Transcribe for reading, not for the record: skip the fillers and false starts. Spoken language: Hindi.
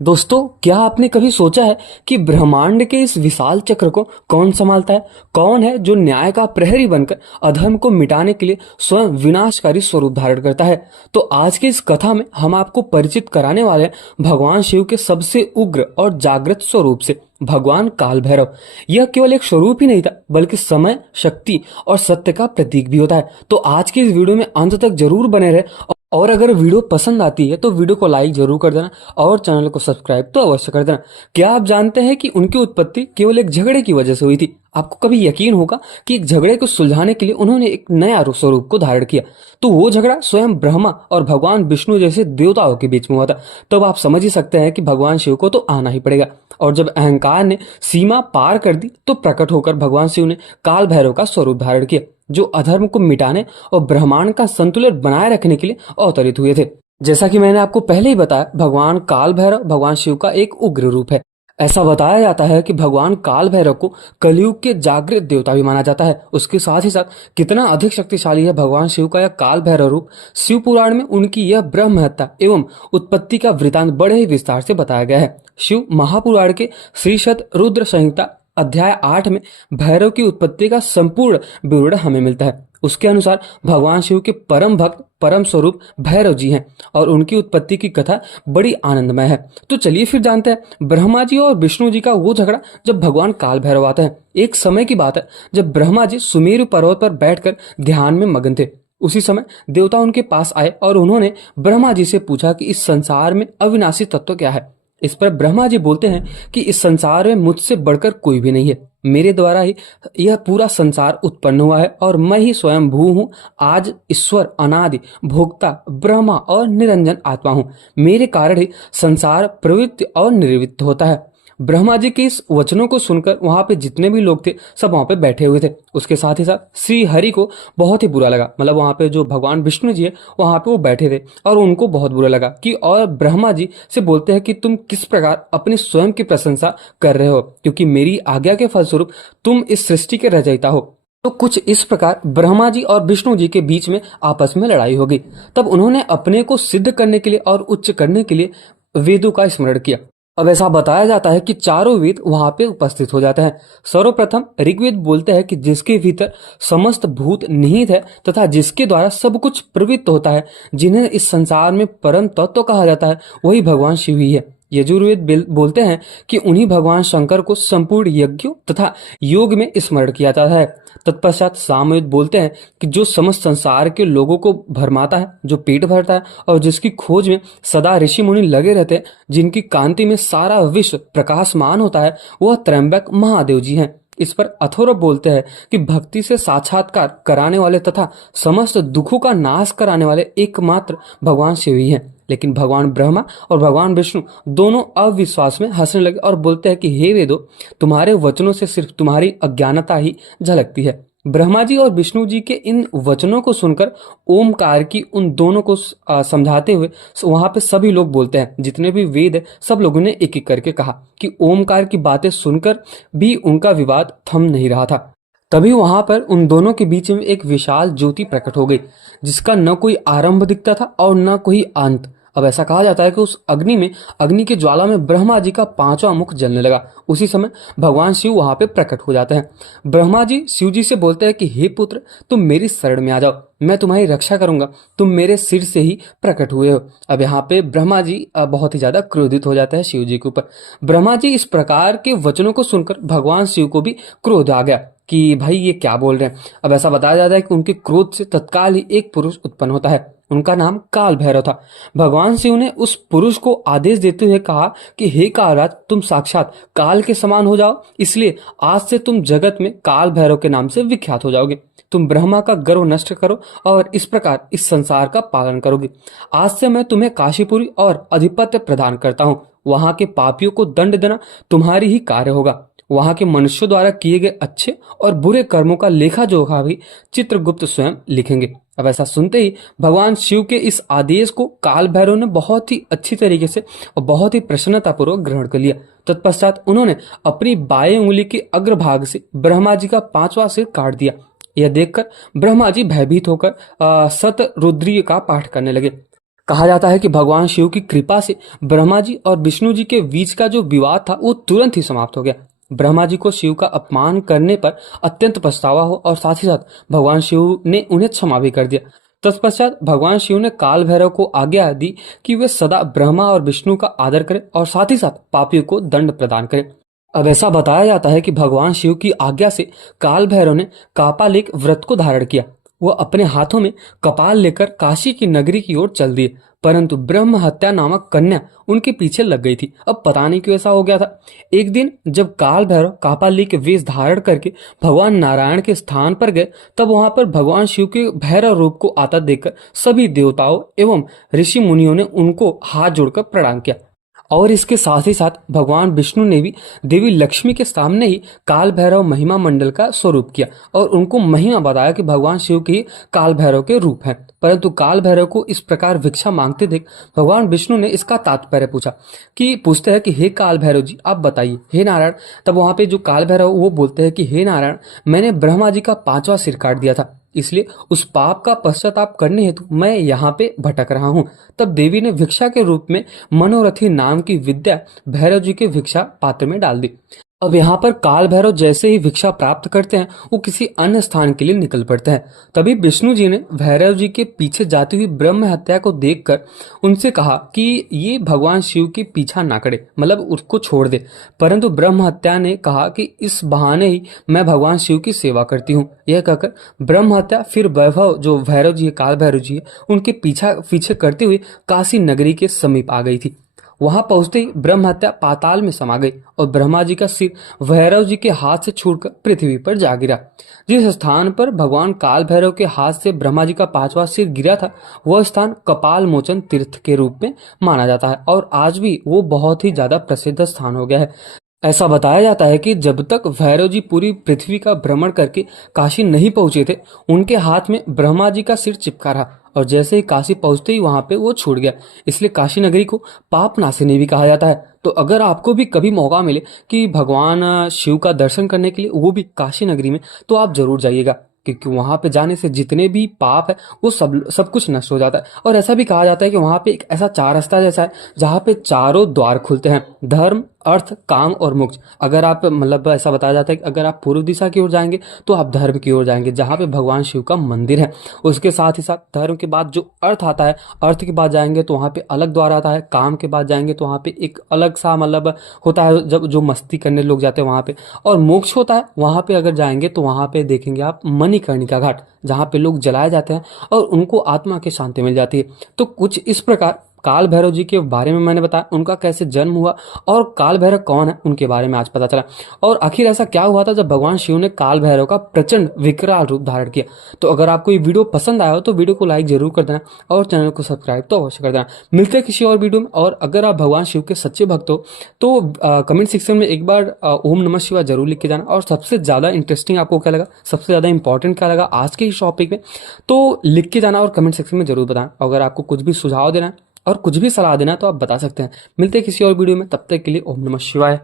दोस्तों, क्या आपने कभी सोचा है कि ब्रह्मांड के इस विशाल चक्र को कौन संभालता है? कौन है जो न्याय का प्रहरी बनकर अधर्म को मिटाने के लिए स्वयं विनाशकारी स्वरूप धारण करता है? तो आज की इस कथा में हम आपको परिचित कराने वाले हैं भगवान शिव के सबसे उग्र और जागृत स्वरूप से, भगवान काल भैरव। यह केवल एक स्वरूप ही नहीं था, बल्कि समय, शक्ति और सत्य का प्रतीक भी होता है। तो आज की इस वीडियो में अंत तक जरूर बने रहे, और अगर वीडियो पसंद आती है तो वीडियो को लाइक जरूर कर देना और चैनल को सब्सक्राइब तो अवश्य कर देना। क्या आप जानते हैं कि उनकी उत्पत्ति केवल एक झगड़े की वजह से हुई थी? आपको कभी यकीन होगा कि एक झगड़े को सुलझाने के लिए उन्होंने एक नया स्वरूप को धारण किया, तो वो झगड़ा स्वयं ब्रह्मा और भगवान विष्णु जैसे देवताओं के बीच में हुआ था। तब आप समझ ही सकते हैं कि भगवान शिव को तो आना ही पड़ेगा। और जब अहंकार ने सीमा पार कर दी तो प्रकट होकर भगवान शिव ने काल भैरव का स्वरूप धारण किया, जो अधर्म को मिटाने और ब्रह्मांड का संतुलन बनाए रखने के लिए अवतरित हुए थे। जैसा कि मैंने आपको पहले ही बताया, भगवान काल भैरव भगवान शिव का एक उग्र रूप है। ऐसा बताया जाता है कि भगवान काल भैरव को कलयुग के जागृत देवता भी माना जाता है। उसके साथ ही साथ कितना अधिक शक्तिशाली है भगवान शिव का यह काल भैरव रूप, शिव पुराण में उनकी यह ब्रह्म हत्या एवं उत्पत्ति का वृतांत बड़े ही विस्तार से बताया गया है। शिव महापुराण के श्रीशत रुद्र संहिता अध्याय 8 में भैरव की उत्पत्ति का संपूर्ण विवरण हमें मिलता है। उसके अनुसार भगवान शिव के परम भक्त परम स्वरूप भैरव जी हैं और उनकी उत्पत्ति की कथा बड़ी आनंदमय है। तो चलिए फिर जानते हैं ब्रह्मा जी और विष्णु जी का वो झगड़ा जब भगवान काल भैरव आते हैं। एक समय की बात है जब ब्रह्मा जी सुमेरु पर्वत पर बैठकर ध्यान में मगन थे। उसी समय देवता उनके पास आए और उन्होंने ब्रह्मा जी से पूछा कि इस संसार में अविनाशी तत्व क्या है। इस पर ब्रह्मा जी बोलते हैं कि इस संसार में मुझसे बढ़कर कोई भी नहीं है। मेरे द्वारा ही यह पूरा संसार उत्पन्न हुआ है और मैं ही स्वयं भू हूँ। आज ईश्वर अनादि भोक्ता ब्रह्मा और निरंजन आत्मा हूँ। मेरे कारण ही संसार प्रवृत्ति और निवृत्त होता है। ब्रह्मा जी के इस वचनों को सुनकर वहां पे जितने भी लोग थे सब वहां पे बैठे हुए थे। उसके साथ ही साथ श्री हरि को बहुत ही बुरा लगा, मतलब वहां पे जो भगवान विष्णु जी है वहां पे वो बैठे थे और उनको बहुत बुरा लगा कि, और ब्रह्मा जी से बोलते हैं कि तुम किस प्रकार अपनी स्वयं की प्रशंसा कर रहे हो, क्योंकि मेरी आज्ञा के फलस्वरूप तुम इस सृष्टि के रचयिता हो। तो कुछ इस प्रकार ब्रह्मा जी और विष्णु जी के बीच में आपस में लड़ाई हो गई। तब उन्होंने अपने को सिद्ध करने के लिए और उच्च करने के लिए वेदों का स्मरण किया। अब ऐसा बताया जाता है कि चारों वेद वहां पे उपस्थित हो जाते हैं। सर्वप्रथम ऋग्वेद बोलते हैं कि जिसके भीतर समस्त भूत निहित है तथा जिसके द्वारा सब कुछ प्रवृत्त होता है, जिन्हें इस संसार में परम तत्व कहा जाता है, वही भगवान शिव ही है। यजुर्वेद बोलते हैं कि उन्हीं भगवान शंकर को संपूर्ण यज्ञों तथा योग में स्मरण किया जाता है। तत्पश्चात सामवेद बोलते हैं कि जो समस्त संसार के लोगों को भरमाता है, जो पेट भरता है और जिसकी खोज में सदा ऋषि मुनि लगे रहते हैं, जिनकी कांति में सारा विश्व प्रकाशमान होता है, वह त्रयंबक महादेव जी हैं। इस पर अथर्व बोलते हैं कि भक्ति से साक्षात्कार कराने वाले तथा समस्त दुखों का नाश कराने वाले एकमात्र भगवान शिव ही हैं। लेकिन भगवान ब्रह्मा और भगवान विष्णु दोनों अविश्वास में हंसने लगे और बोलते हैं कि हे वेदो, तुम्हारे वचनों से सिर्फ तुम्हारी अज्ञानता ही झलकती है। ब्रह्मा जी और विष्णु जी के इन वचनों को सुनकर ओमकार की उन दोनों को समझाते हुए वहां पे सभी लोग बोलते हैं, जितने भी वेद है सब लोगों ने एक एक करके कहा कि ओमकार की बातें सुनकर भी उनका विवाद थम नहीं रहा था। तभी वहां पर उन दोनों के बीच में एक विशाल ज्योति प्रकट हो गई, जिसका न कोई आरंभ दिखता था और न कोई अंत। अब ऐसा कहा जाता है कि उस अग्नि की ज्वाला में ब्रह्मा जी का पांचवा मुख जलने लगा। उसी समय भगवान शिव वहां पे प्रकट हो जाते हैं। ब्रह्मा जी शिव जी से बोलते हैं कि हे पुत्र, तुम मेरी शरण में आ जाओ, मैं तुम्हारी रक्षा करूंगा, तुम मेरे सिर से ही प्रकट हुए हो। अब यहाँ पे ब्रह्मा जी बहुत ही ज्यादा क्रोधित हो जाता है शिव जी के ऊपर। ब्रह्मा जी इस प्रकार के वचनों को सुनकर भगवान शिव को भी क्रोध आ गया कि भाई ये क्या बोल रहे हैं। अब ऐसा बताया जाता है कि उनके क्रोध से तत्काल ही एक पुरुष उत्पन्न होता है। उनका नाम काल भैरव था। भगवान शिव ने उस पुरुष को आदेश देते हुए कहा कि हे कालराज, तुम साक्षात काल के समान हो जाओ, इसलिए आज से तुम जगत में काल भैरव के नाम से विख्यात हो जाओगे। तुम ब्रह्मा का गर्व नष्ट करो और इस प्रकार इस संसार का पालन करोगे। आज से मैं तुम्हें काशीपुरी और अधिपत्य प्रदान करता हूँ। वहां के पापियों को दंड देना तुम्हारी ही कार्य होगा। वहां के मनुष्यों द्वारा किए गए अच्छे और बुरे कर्मों का लेखा जोखा भी चित्रगुप्त स्वयं लिखेंगे। अब ऐसा सुनते ही भगवान शिव के इस आदेश को काल भैरव ने बहुत ही अच्छी तरीके से और बहुत ही प्रसन्नतापूर्वक ग्रहण कर लिया। तत्पश्चात उन्होंने अपनी बाएं उंगली के अग्रभाग से ब्रह्मा जी का पांचवा सिर काट दिया। यह देखकर ब्रह्मा जी भयभीत होकर शतरुद्रीय का पाठ करने लगे। कहा जाता है कि भगवान शिव की कृपा से ब्रह्मा जी और विष्णु जी के बीच का जो विवाद था वो तुरंत ही समाप्त हो गया। ब्रह्मा जी को शिव का अपमान करने पर अत्यंत पछतावा हो और साथ ही साथ भगवान शिव ने उन्हें क्षमा भी कर दिया। तत्पश्चात भगवान शिव ने काल भैरव को आज्ञा दी कि वे सदा ब्रह्मा और विष्णु का आदर करें और साथ ही साथ पापियों को दंड प्रदान करें। अब ऐसा बताया जाता है कि भगवान शिव की आज्ञा से काल भैरव ने कापालिक व्रत को धारण किया। वो अपने हाथों में कपाल लेकर काशी की नगरी की ओर चल दिए, परंतु ब्रह्म हत्या नामक कन्या उनके पीछे लग गई थी। अब पता नहीं क्यों ऐसा हो गया था। एक दिन जब काल भैरव कापालिक वेश धारण करके भगवान नारायण के स्थान पर गए, तब वहां पर भगवान शिव के भैरव रूप को आता देखकर सभी देवताओं एवं ऋषि मुनियों ने उनको हाथ जोड़कर प्रणाम किया। और इसके साथ ही साथ भगवान विष्णु ने भी देवी लक्ष्मी के सामने ही काल भैरव महिमा मंडल का स्वरूप किया और उनको महिमा बताया कि भगवान शिव के काल भैरव के रूप हैं। परंतु काल भैरव को इस प्रकार भिक्षा मांगते देख भगवान विष्णु ने इसका तात्पर्य पूछा कि पूछते हैं कि हे काल भैरव जी, आप बताइए। हे नारायण, तब वहां पे जो काल भैरव वो बोलते हैं कि हे नारायण, मैंने ब्रह्मा जी का 5वां सिर काट दिया था, इसलिए उस पाप का पश्चाताप करने हेतु मैं यहाँ पे भटक रहा हूँ। तब देवी ने भिक्षा के रूप में मनोरथी नाम की विद्या भैरव जी के भिक्षा पात्र में डाल दी। अब यहाँ पर काल भैरव जैसे ही भिक्षा प्राप्त करते हैं वो किसी अन्य स्थान के लिए निकल पड़ते हैं। तभी विष्णु जी ने भैरव जी के पीछे जाती हुई ब्रह्म हत्या को देखकर उनसे कहा कि ये भगवान शिव के पीछा ना करे, मतलब उसको छोड़ दे। परंतु ब्रह्म हत्या ने कहा कि इस बहाने ही मैं भगवान शिव की सेवा करती हूँ। यह कहकर ब्रह्म हत्या फिर वैभव जो भैरव जी है, काल भैरव जी है, उनके पीछे करते हुए काशी नगरी के समीप आ गई थी। वहां पहुंचते ही ब्रह्म हत्या पाताल में समा गई और ब्रह्मा जी का सिर भैरव जी के हाथ से छूटकर पृथ्वी पर जा गिरा। जिस स्थान पर भगवान काल भैरव के हाथ से ब्रह्मा जी का 5वां सिर गिरा था, वह स्थान कपाल मोचन तीर्थ के रूप में माना जाता है और आज भी वो बहुत ही ज्यादा प्रसिद्ध स्थान हो गया है। ऐसा बताया जाता है कि जब तक भैरव जी पूरी पृथ्वी का भ्रमण करके काशी नहीं पहुंचे थे, उनके हाथ में ब्रह्मा जी का सिर चिपका रहा और जैसे ही काशी पहुंचते ही वहां पे वो छूट गया। इसलिए काशी नगरी को पाप नासिनी भी कहा जाता है। तो अगर आपको भी कभी मौका मिले कि भगवान शिव का दर्शन करने के लिए, वो भी काशी नगरी में, तो आप जरूर जाइएगा, क्योंकि वहां पे जाने से जितने भी पाप है वो सब कुछ नष्ट हो जाता है। और ऐसा भी कहा जाता है कि वहां पे एक ऐसा 4 रास्ता जैसा है जहां पे चारों द्वार खुलते हैं, धर्म, अर्थ, काम और मोक्ष। अगर आप, मतलब ऐसा बताया जाता है कि अगर आप पूर्व दिशा की ओर जाएंगे तो आप धर्म की ओर जाएंगे जहां पे भगवान शिव का मंदिर है। उसके साथ ही साथ धर्म के बाद जो अर्थ आता है, अर्थ के बाद जाएंगे तो वहां पे अलग द्वार आता है। काम के बाद जाएंगे तो वहां पे एक अलग सा, मतलब होता है जब जो मस्ती करने लोग जाते हैं वहां पे। और मोक्ष होता है वहां पे अगर जाएंगे तो वहां पे देखेंगे आप मणिकर्णिका घाट, जहां पे लोग जलाए जाते हैं और उनको आत्मा की शांति मिल जाती है। तो कुछ इस प्रकार काल भैरव जी के बारे में मैंने बताया, उनका कैसे जन्म हुआ और काल भैरव कौन है उनके बारे में आज पता चला। और आखिर ऐसा क्या हुआ था जब भगवान शिव ने काल भैरव का प्रचंड विकराल रूप धारण किया। तो अगर आपको ये वीडियो पसंद आया हो तो वीडियो को लाइक जरूर कर देना और चैनल को सब्सक्राइब तो अवश्य कर देना। मिलते हैं किसी और वीडियो में। और अगर आप भगवान शिव के सच्चे भक्त हो तो कमेंट सेक्शन में एक बार ओम नमः शिवाय जरूर लिख के जाना। और सबसे ज्यादा इंटरेस्टिंग आपको क्या लगा, सबसे ज्यादा इंपॉर्टेंट क्या लगा आज के इस टॉपिक में, तो लिख के जाना और कमेंट सेक्शन में जरूर बताना। अगर आपको कुछ भी सुझाव देना है और कुछ भी सलाह देना है तो आप बता सकते हैं। मिलते हैं किसी और वीडियो में, तब तक के लिए ओम नमः शिवाय।